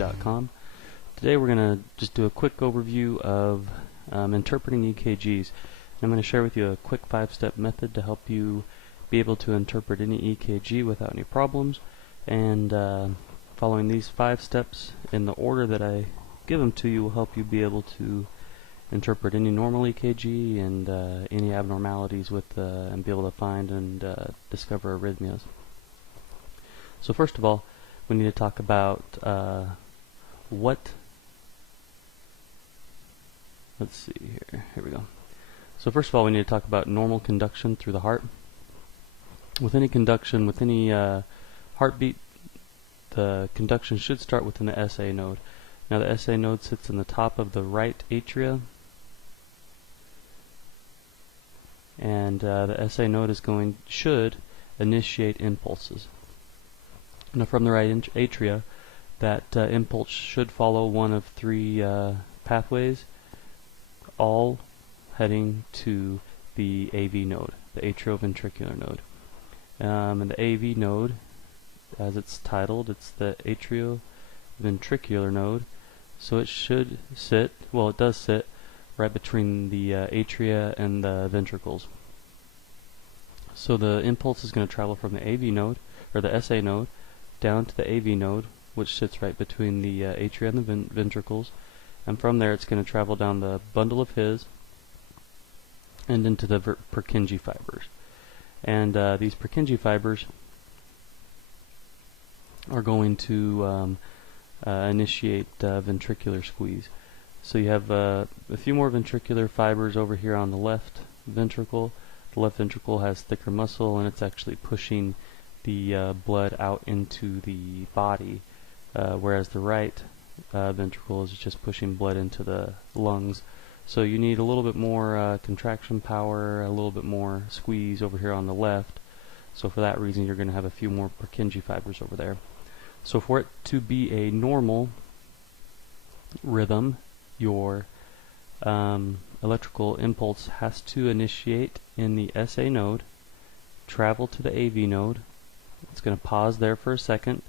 EKG.com. Today we're going to just do a quick overview of interpreting EKGs. I'm going to share with you a quick 5-step method to help you be able to interpret any EKG without any problems. And following these 5 steps in the order that I give them to you will help you be able to interpret any normal EKG and any abnormalities with and be able to find and discover arrhythmias. So first of all, we need to talk about let's see here. Here we go. So first of all, we need to talk about normal conduction through the heart. With any conduction, with any heartbeat, the conduction should start within the SA node. Now the SA node sits in the top of the right atria, and the SA node should initiate impulses. Now from the right atria, that impulse should follow one of 3 pathways, all heading to the AV node, the atrioventricular node. And the AV node, as it's titled, it's the atrioventricular node, so it should sit, well it does sit, right between the atria and the ventricles. So the impulse is going to travel from the AV node, or the SA node, down to the AV node, which sits right between the atria and the ventricles, and from there it's going to travel down the bundle of His and into the Purkinje fibers. And these Purkinje fibers are going to initiate ventricular squeeze. So you have a few more ventricular fibers over here on the left ventricle. The left ventricle has thicker muscle, and it's actually pushing the blood out into the body, whereas the right ventricle is just pushing blood into the lungs. So you need a little bit more contraction power, a little bit more squeeze over here on the left. So for that reason, you're going to have a few more Purkinje fibers over there. So for it to be a normal rhythm, your electrical impulse has to initiate in the SA node, travel to the AV node. It's going to pause there for a second,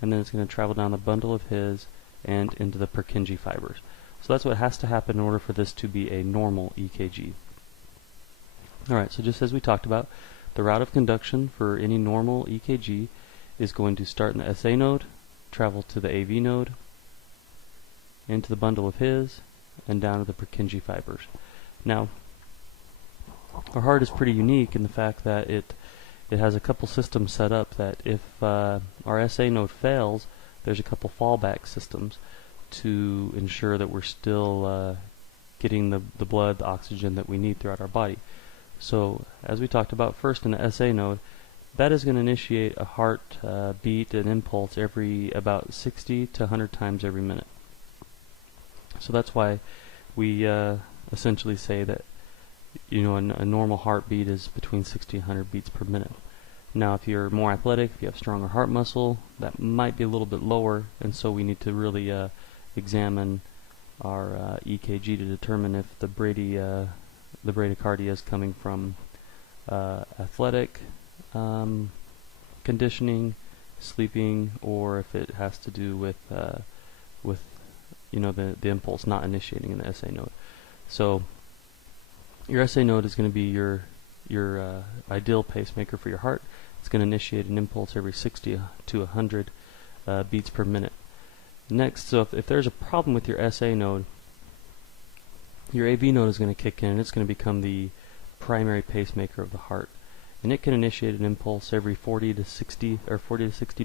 and then it's going to travel down the bundle of His and into the Purkinje fibers. So that's what has to happen in order for this to be a normal EKG. Alright, so just as we talked about, the route of conduction for any normal EKG is going to start in the SA node, travel to the AV node, into the bundle of His, and down to the Purkinje fibers. Now, our heart is pretty unique in the fact that it has a couple systems set up that if our SA node fails, there's a couple fallback systems to ensure that we're still getting the blood, the oxygen that we need throughout our body. So as we talked about first in the SA node, that is going to initiate a heart beat and impulse every about 60 to 100 times every minute. So that's why we essentially say that a normal heartbeat is between 60 and 100 beats per minute. Now if you're more athletic, if you have stronger heart muscle, that might be a little bit lower, and so we need to really examine our EKG to determine if the bradycardia is coming from athletic conditioning, sleeping, or if it has to do with the impulse not initiating in the SA node. So your SA node is going to be your ideal pacemaker for your heart. It's going to initiate an impulse every 60 to 100 beats per minute. Next, so if there's a problem with your SA node, your AV node is going to kick in, and it's going to become the primary pacemaker of the heart. And it can initiate an impulse every 40 to 60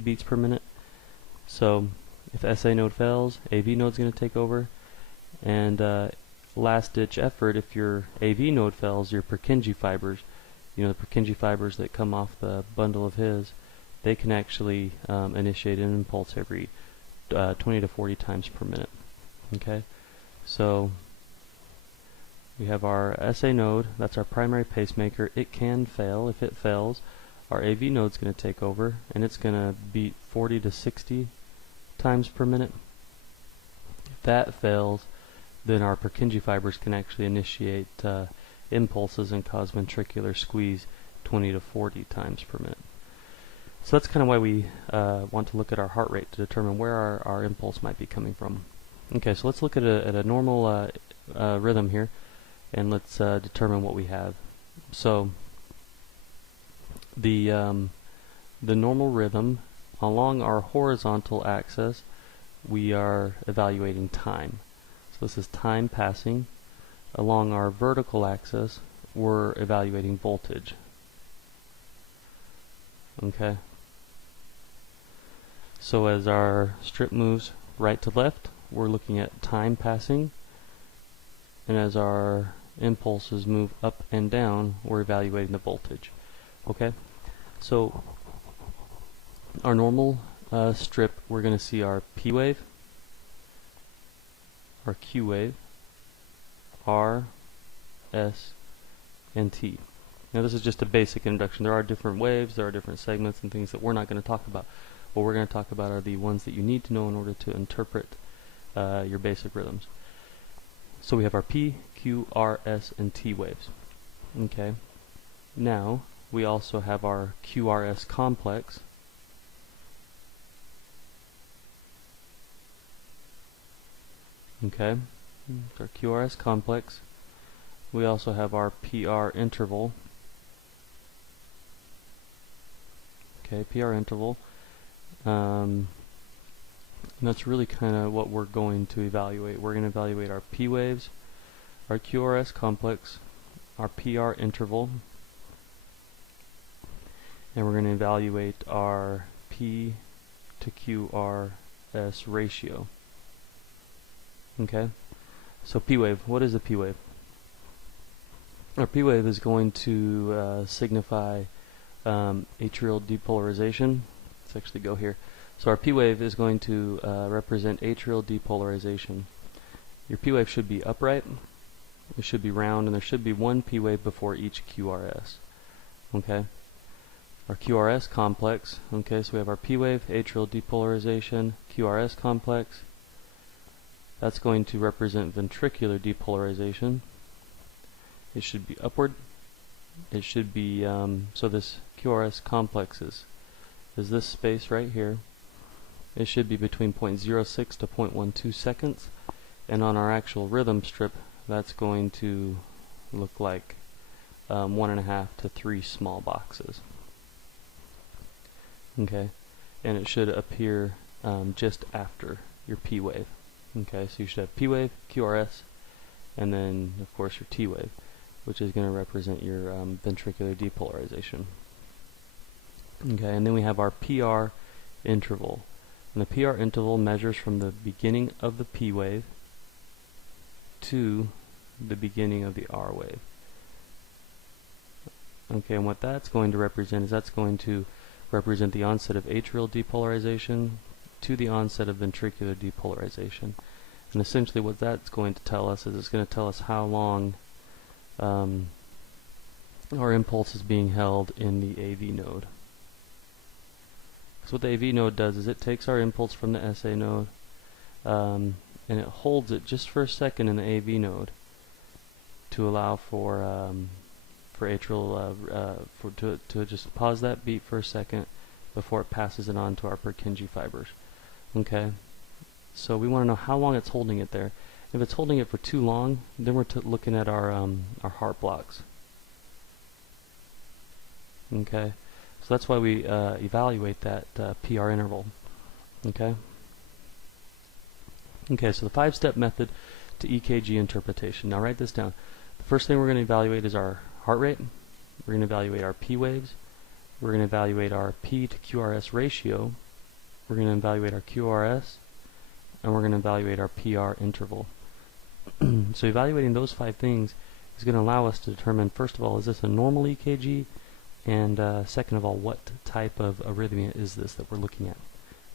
beats per minute. So if the SA node fails, AV node is going to take over. And last-ditch effort, if your AV node fails, your Purkinje fibers, the Purkinje fibers that come off the bundle of His, they can actually initiate an impulse every 20 to 40 times per minute. Okay, so we have our SA node, that's our primary pacemaker. It can fail. If it fails, our AV node is going to take over, and it's going to beat 40 to 60 times per minute. If that fails, then our Purkinje fibers can actually initiate impulses and cause ventricular squeeze 20 to 40 times per minute. So that's kind of why we want to look at our heart rate to determine where our impulse might be coming from. Okay, so let's look at a normal rhythm here, and let's determine what we have. So the normal rhythm, along our horizontal axis, we are evaluating time. So this is time passing. Along our vertical axis, we're evaluating voltage. Okay. So as our strip moves right to left, we're looking at time passing, and as our impulses move up and down, we're evaluating the voltage. Okay. So our normal strip, we're going to see our P wave, our Q wave, R, S, and T. Now this is just a basic introduction. There are different waves, there are different segments and things that we're not going to talk about. What we're going to talk about are the ones that you need to know in order to interpret your basic rhythms. So we have our P, Q, R, S, and T waves. Okay. Now we also have our QRS complex. Okay. Our QRS complex. We also have our PR interval. Okay, PR interval. And that's really kind of what we're going to evaluate. We're going to evaluate our P waves, our QRS complex, our PR interval, and we're going to evaluate our P to QRS ratio. Okay, so P wave, what is a P wave? Our P wave is going to signify atrial depolarization. Let's actually go here. So our P wave is going to represent atrial depolarization. Your P wave should be upright, it should be round, and there should be one P wave before each QRS. Okay. Our QRS complex. Okay, so we have our P wave, atrial depolarization, QRS complex. That's going to represent ventricular depolarization. It should be upward. It should be so this QRS complex is this space right here. It should be between 0.06 to 0.12 seconds, and on our actual rhythm strip, that's going to look like 1.5 to 3 small boxes. Okay, and it should appear just after your P wave. Okay, so you should have P wave, QRS, and then of course your T wave, which is going to represent your ventricular depolarization. Okay, and then we have our PR interval. And the PR interval measures from the beginning of the P wave to the beginning of the R wave. Okay, and what that's going to represent is that's going to represent the onset of atrial depolarization to the onset of ventricular depolarization. And essentially what that's going to tell us is it's going to tell us how long our impulse is being held in the AV node. So what the AV node does is it takes our impulse from the SA node and it holds it just for a second in the AV node to allow for atrial to just pause that beat for a second before it passes it on to our Purkinje fibers. Okay, so we want to know how long it's holding it there. If it's holding it for too long, then we're looking at our heart blocks. Okay, so that's why we evaluate that PR interval. Okay. Okay, so the 5-step method to EKG interpretation. Now write this down. The first thing we're going to evaluate is our heart rate. We're going to evaluate our P waves. We're going to evaluate our P to QRS ratio. We're going to evaluate our QRS. And we're going to evaluate our PR interval. So evaluating those 5 things is going to allow us to determine, first of all, is this a normal EKG? And second of all, what type of arrhythmia is this that we're looking at?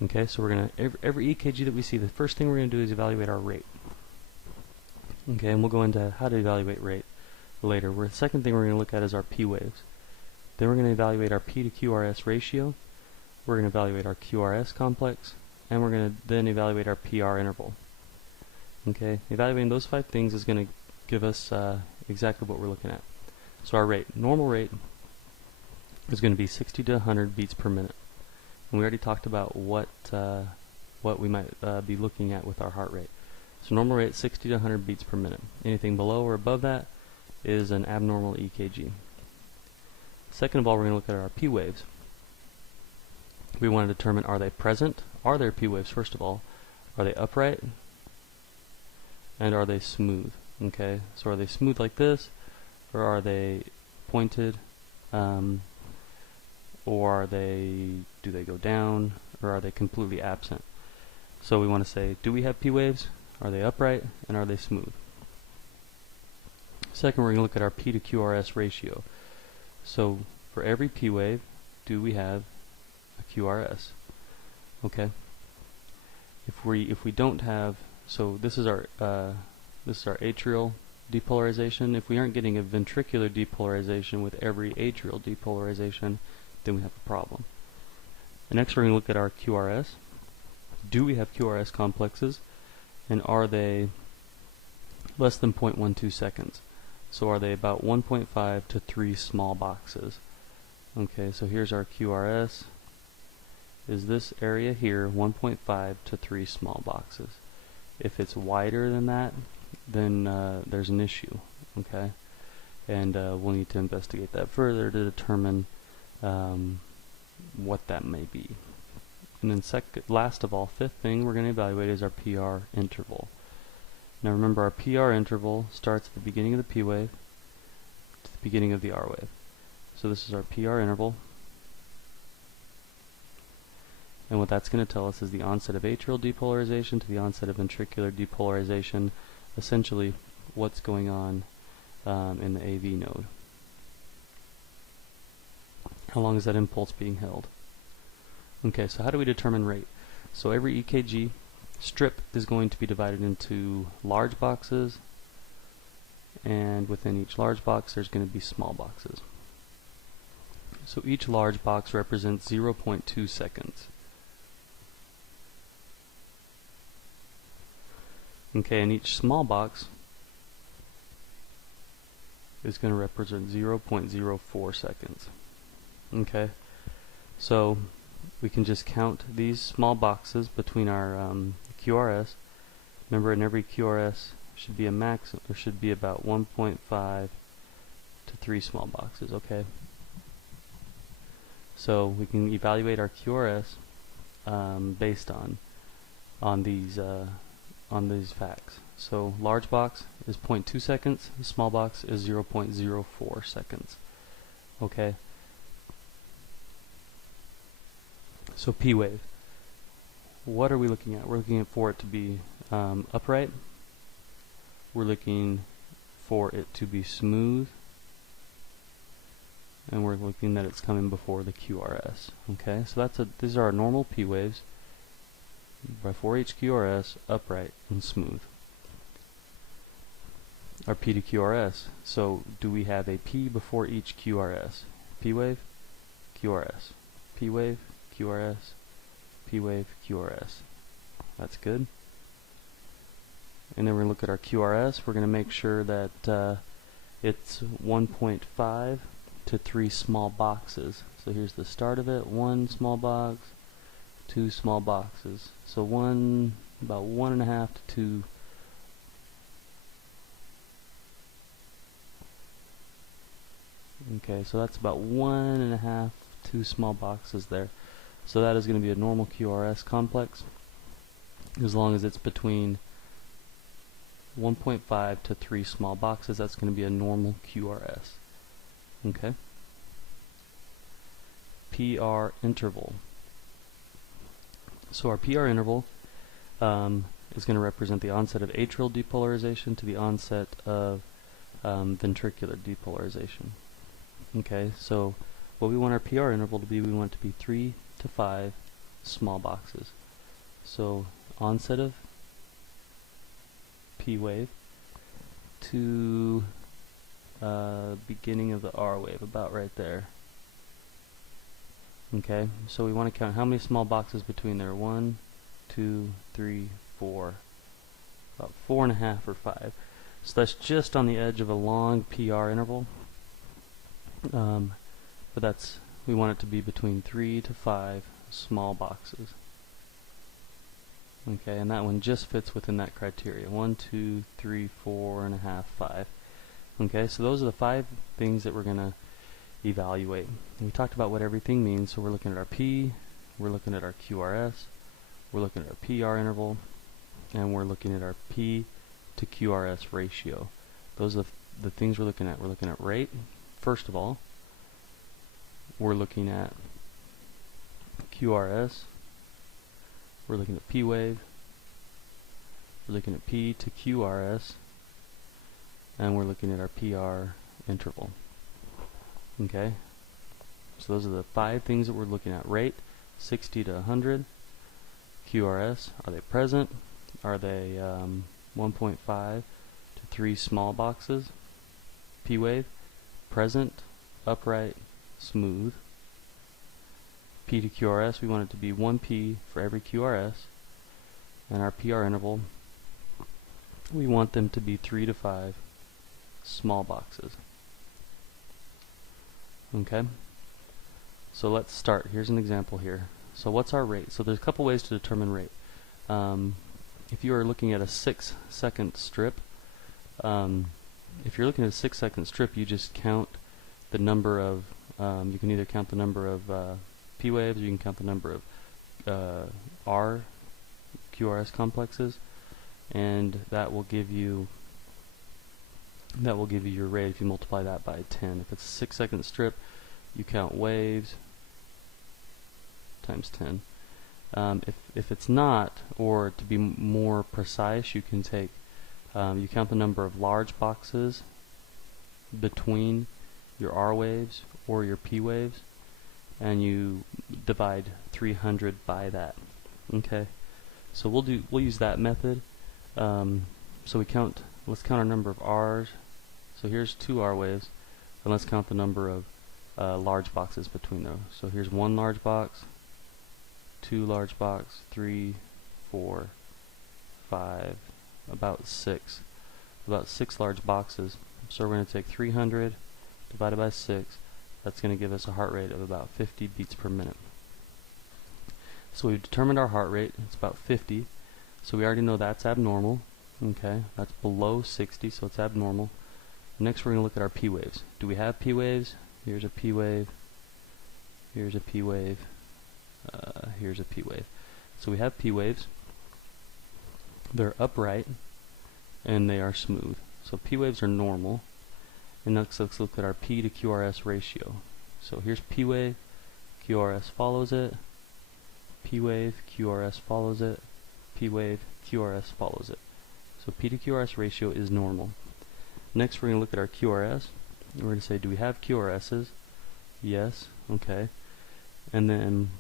Okay, so we're going to, every EKG that we see, the first thing we're going to do is evaluate our rate. Okay, and we'll go into how to evaluate rate later. The second thing we're going to look at is our P waves. Then we're going to evaluate our P to QRS ratio. We're going to evaluate our QRS complex. And we're going to then evaluate our PR interval. Okay, evaluating those 5 things is going to give us exactly what we're looking at. So our rate, normal rate, is going to be 60 to 100 beats per minute. And we already talked about what we might be looking at with our heart rate. So normal rate 60 to 100 beats per minute. Anything below or above that is an abnormal EKG. Second of all, we're going to look at our P waves. We want to determine, are they present? Are there P waves, first of all? Are they upright? And are they smooth? Okay, so are they smooth like this, or are they pointed, or do they go down, or are they completely absent? So we want to say, do we have P waves? Are they upright? And are they smooth? Second, we're going to look at our P to QRS ratio. So for every P wave, do we have a QRS? Okay. If we don't have, so this is our atrial depolarization. If we aren't getting a ventricular depolarization with every atrial depolarization, then we have a problem. And next we're going to look at our QRS. Do we have QRS complexes? And are they less than 0.12 seconds? So are they about 1.5 to 3 small boxes? Okay, so here's our QRS. Is this area here 1.5 to 3 small boxes? If it's wider than that, then there's an issue. Okay, and we'll need to investigate that further to determine what that may be. And then last of all, fifth thing we're going to evaluate is our PR interval. Now remember, our PR interval starts at the beginning of the P wave to the beginning of the R wave. So this is our PR interval. And what that's going to tell us is the onset of atrial depolarization to the onset of ventricular depolarization, essentially what's going on in the AV node. How long is that impulse being held? Okay, so how do we determine rate? So every EKG strip is going to be divided into large boxes, and within each large box there's going to be small boxes. So each large box represents 0.2 seconds. Okay, and each small box is going to represent 0.04 seconds. Okay, so we can just count these small boxes between our QRS. Remember, in every QRS should be a max, or should be about 1.5 to 3 small boxes. Okay, so we can evaluate our QRS based on these facts. So large box is 0.2 seconds, small box is 0.04 seconds. Okay. So P wave. What are we looking at? We're looking for it to be upright. We're looking for it to be smooth. And we're looking that it's coming before the QRS. Okay, so these are our normal P waves. Before each QRS, upright and smooth. Our P to QRS. So do we have a P before each QRS? P wave, QRS. P wave, QRS, P wave, QRS. That's good. And then we're going to look at our QRS. We're going to make sure that it's 1.5 to 3 small boxes. So here's the start of it. 1 small box, 2 small boxes. So about 1.5 to 2. Okay, so that's about 1.5, 2 small boxes there. So that is going to be a normal QRS complex, as long as it's between 1.5 to 3 small boxes. That's going to be a normal QRS. Okay. PR interval. So our PR interval is going to represent the onset of atrial depolarization to the onset of ventricular depolarization. Okay, so what we want our PR interval to be, we want it to be 3 to 5 small boxes. So onset of P wave to beginning of the R wave, about right there. Okay, so we want to count how many small boxes between there. 1, 2, 3, 4, about 4.5 or 5. So that's just on the edge of a long PR interval. But we want it to be between 3 to 5 small boxes. Okay, and that one just fits within that criteria. 1, 2, 3, 4.5, 5. Okay, so those are the 5 things that we're going to evaluate. And we talked about what everything means, so we're looking at our P, we're looking at our QRS, we're looking at our PR interval, and we're looking at our P to QRS ratio. Those are the things we're looking at. We're looking at rate, first of all. We're looking at QRS. We're looking at P wave. We're looking at P to QRS. And we're looking at our PR interval. Okay? So those are the 5 things that we're looking at. Rate, 60 to 100. QRS, are they present? Are they 1.5 to 3 small boxes? P wave, present, upright, smooth. P to QRS, we want it to be 1 P for every QRS. And our PR interval, we want them to be 3 to 5 small boxes. Okay? So let's start. Here's an example here. So what's our rate? So there's a couple ways to determine rate. If you are looking at a 6-second strip, if you're looking at a 6-second strip, you just count the number of, you can either count the number of P waves, or you can count the number of R QRS complexes, and that will give you your rate if you multiply that by 10. If it's a 6-second strip, you count waves times 10. If it's not, or to be more precise, you can take you count the number of large boxes between your R waves or your P waves, and you divide 300 by that. Okay, so we'll use that method. So let's count our number of R's. So here's 2 R waves, and let's count the number of large boxes between those. So here's 1 large box, 2 large box, 3, 4, 5, about 6 large boxes. So we're going to take 300 divided by 6. That's going to give us a heart rate of about 50 beats per minute. So we've determined our heart rate. It's about 50. So we already know that's abnormal. Okay, that's below 60, so it's abnormal. Next we're going to look at our P waves. Do we have P waves? Here's a P wave. Here's a P wave. Here's a P wave. So we have P waves. They're upright and they are smooth. So P waves are normal. And next let's look at our P to QRS ratio. So here's P wave, QRS follows it, P wave, QRS follows it, P wave, QRS follows it. So P to QRS ratio is normal. Next we're going to look at our QRS. We're going to say, do we have QRSs? Yes. Okay. And then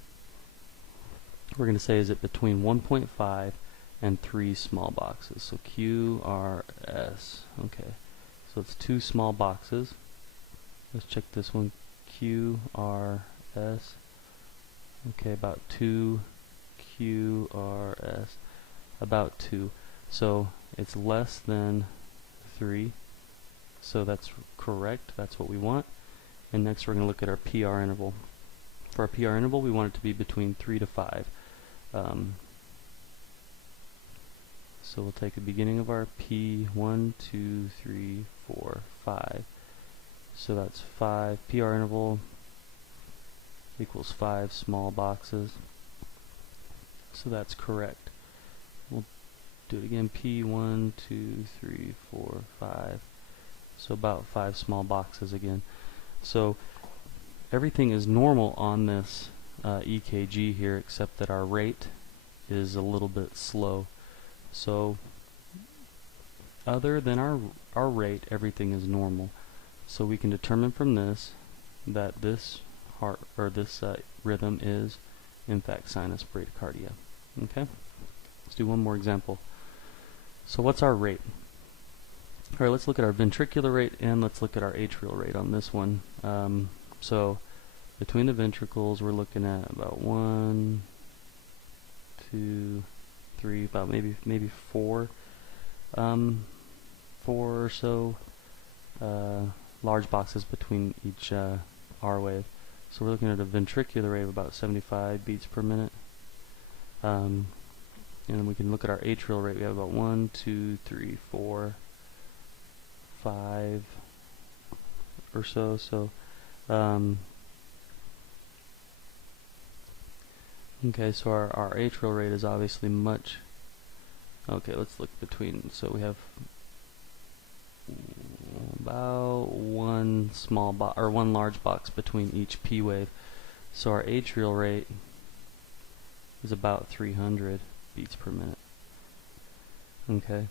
we're going to say, is it between 1.5 and 3 small boxes? So QRS. Okay. So it's 2 small boxes. Let's check this one. QRS. Okay, about 2. QRS. About 2. So it's less than 3. So that's correct. That's what we want. And next we're going to look at our PR interval. For our PR interval, we want it to be between 3 to 5. So we'll take the beginning of our P, 1, 2, 3, 4, 5. So that's 5. PR interval equals 5 small boxes. So that's correct. We'll do it again. P, 1, 2, 3, 4, 5. So about 5 small boxes again. So everything is normal on this EKG here, except that our rate is a little bit slow. So other than our rate, everything is normal. So we can determine from this that this heart or this rhythm is in fact sinus bradycardia. Okay, let's do one more example. So what's our rate? All right, let's look at our ventricular rate and let's look at our atrial rate on this one. So between the ventricles, we're looking at about 1, 2, 3, about maybe 4 or so large boxes between each R wave. So we're looking at a ventricular rate of about 75 beats per minute. And we can look at our atrial rate. We have about 1, 2, 3, 4, 5 or so. Okay, so our atrial rate is obviously much. Okay, let's look between. So we have about one small box or one large box between each P wave. So our atrial rate is about 300 beats per minute. Okay,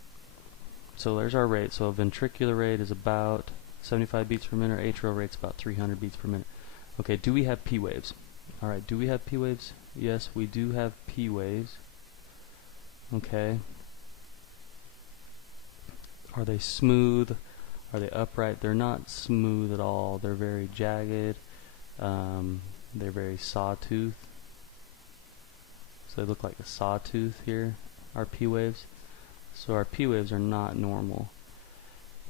so there's our rate. So a ventricular rate is about 75 beats per minute. Our atrial rate's about 300 beats per minute. Okay, do we have P waves? All right, do we have P waves? Yes, we do have P waves. Okay. Are they smooth? Are they upright? They're not smooth at all. They're very jagged. They're very sawtooth. So they look like a sawtooth here, our P waves. So our P waves are not normal.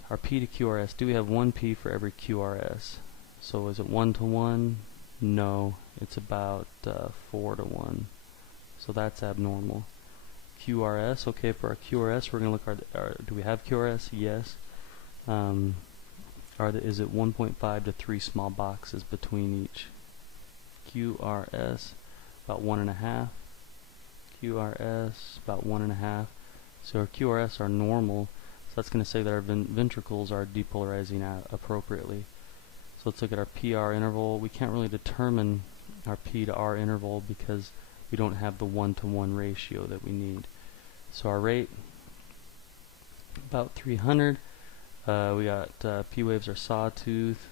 Our P to QRS, do we have one P for every QRS? So is it 1 to 1? No, it's about 4 to 1. So that's abnormal. QRS, okay, for our QRS, we're going to look at, do we have QRS? Yes. Is it 1.5 to 3 small boxes between each? QRS, about 1.5. QRS, about 1.5. So our QRS are normal, so that's going to say that our ventricles are depolarizing appropriately. So let's look at our PR interval. We can't really determine our P to R interval because we don't have the 1-to-1 ratio that we need. So our rate, about 300. We got P waves are sawtooth.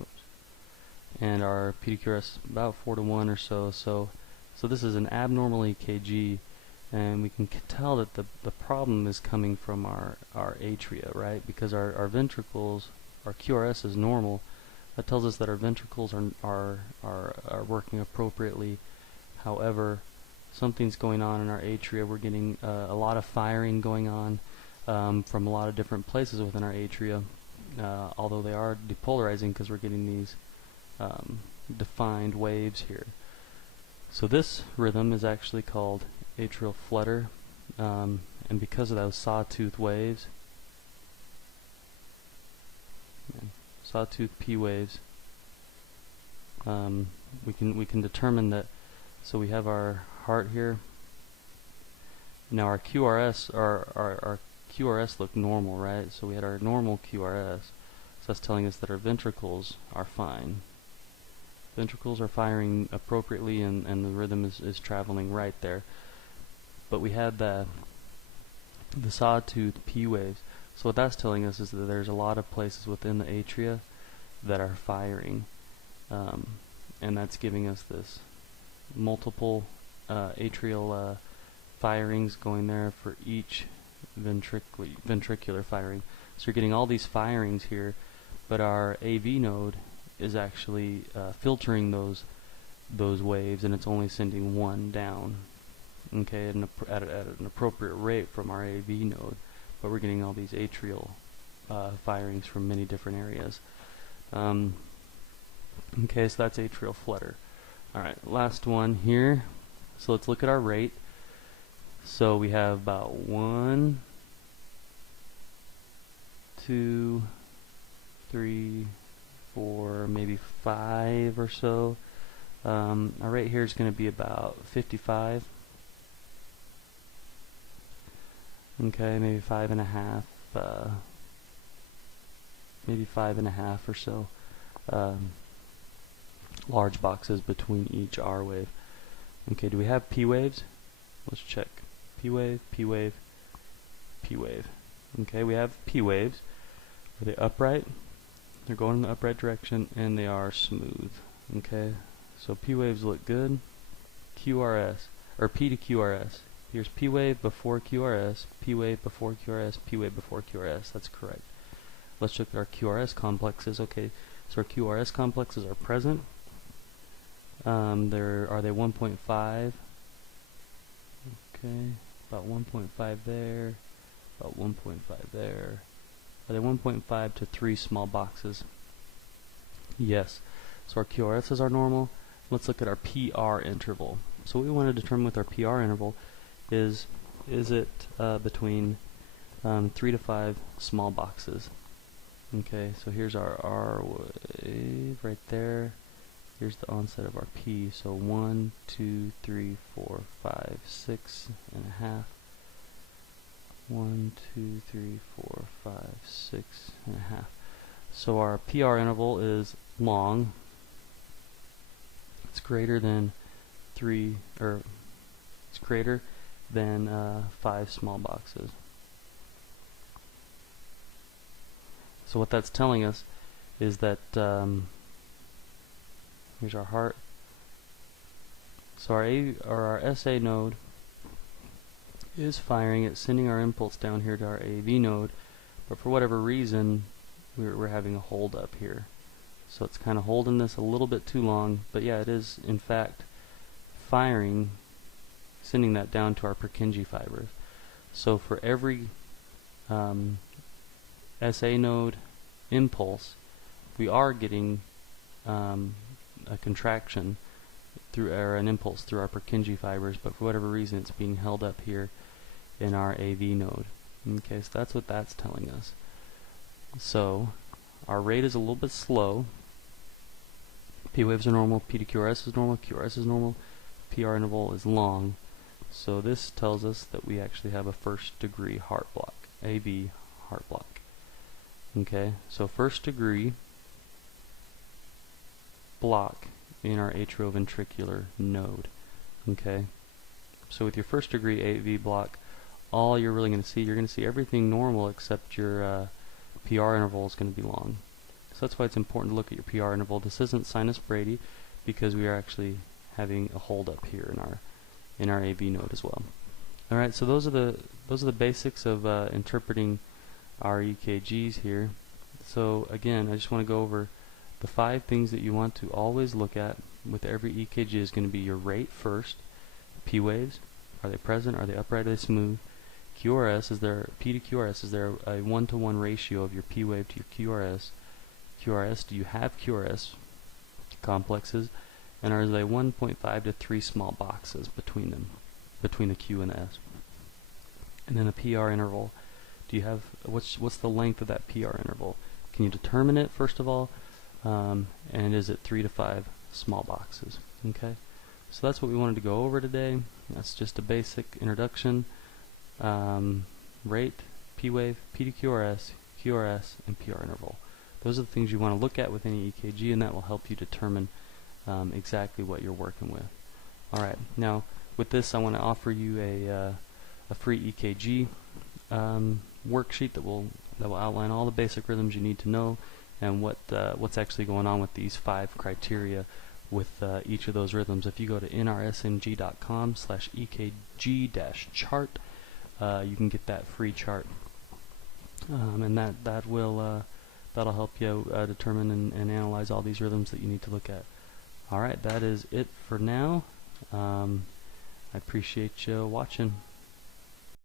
Oops. And our P to QRS about 4 to 1 or so. So this is an abnormal EKG, and we can tell that the problem is coming from our atria, right? Because our ventricles, our QRS is normal. That tells us that our ventricles are working appropriately. However, something's going on in our atria. We're getting a lot of firing going on from a lot of different places within our atria, although they are depolarizing because we're getting these defined waves here. So this rhythm is actually called atrial flutter, and because of those sawtooth waves, sawtooth P waves, we can determine that. So we have our heart here. Now our QRS, our QRS look normal, right? So we had our normal QRS. So that's telling us that our ventricles are fine. Ventricles are firing appropriately, and the rhythm is traveling right there. But we had the sawtooth P waves. So what that's telling us is that there's a lot of places within the atria that are firing, and that's giving us this multiple atrial firings going there for each ventricular firing. So you're getting all these firings here, but our AV node is actually filtering those waves, and it's only sending one down, okay, at an appropriate rate from our AV node. But we're getting all these atrial firings from many different areas. Okay, so that's atrial flutter. Alright, last one here. So let's look at our rate. So we have about 1, 2, 3, 4, maybe 5 or so. Our rate here is going to be about 55. Okay, maybe 5.5, maybe 5.5 or so. Large boxes between each R wave. Okay, do we have P waves? Let's check. P wave, P wave, P wave. Okay, we have P waves. Are they upright? They're going in the upright direction, and they are smooth. Okay, so P waves look good. QRS, or P to QRS. Here's P wave before QRS, P wave before QRS, P wave before QRS. That's correct. Let's look at our QRS complexes. Okay, so our QRS complexes are present. Are they 1.5? Okay, about 1.5 there, about 1.5 there. Are they 1.5 to 3 small boxes? Yes. So our QRSs are normal. Let's look at our PR interval. So what we want to determine with our PR interval is it between 3 to 5 small boxes. Okay, so here's our R wave right there. Here's the onset of our P. So 1, 2, 3, 4, 5, 6 and a half. 1, 2, 3, 4, 5, 6 and a half. So our PR interval is long. It's greater than 5 small boxes. So what that's telling us is that here's our heart. So our SA node is firing. It's sending our impulse down here to our AV node, but for whatever reason we're having a hold up here. So it's kind of holding this a little bit too long, but yeah, it is in fact firing, sending that down to our Purkinje fibers. So for every SA node impulse, we are getting a contraction or an impulse through our Purkinje fibers, but for whatever reason it's being held up here in our AV node. Okay, so that's what that's telling us. So our rate is a little bit slow. P waves are normal, P to QRS is normal, QRS is normal, PR interval is long. So this tells us that we actually have a first degree heart block, AV heart block. Okay, so first degree block in our atrioventricular node. Okay, so with your first degree AV block, all you're really going to see, you're going to see everything normal except your PR interval is going to be long. So that's why it's important to look at your PR interval. This isn't sinus brady because we are actually having a hold up here in our AV node as well. All right, so those are the basics of interpreting our EKGs here. So again, I just want to go over the 5 things that you want to always look at with every EKG is going to be your rate first, P waves, are they present, are they upright, are they smooth? QRS, is there P to QRS, is there a 1-to-1 ratio of your P wave to your QRS? QRS, do you have QRS complexes, and are they 1.5 to 3 small boxes between them, between the Q and the S? And then a PR interval, do you have what's the length of that PR interval? Can you determine it first of all? And is it 3 to 5 small boxes? Okay, so that's what we wanted to go over today. That's just a basic introduction. Rate, P wave, P to QRS, QRS, and PR interval. Those are the things you want to look at with any EKG, and that will help you determine exactly what you're working with. Alright, now with this I want to offer you a free EKG worksheet that will outline all the basic rhythms you need to know and what's actually going on with these 5 criteria with each of those rhythms. If you go to nrsng.com/EKG-chart, you can get that free chart, and that'll help you determine and analyze all these rhythms that you need to look at. Alright, that is it for now. I appreciate you watching.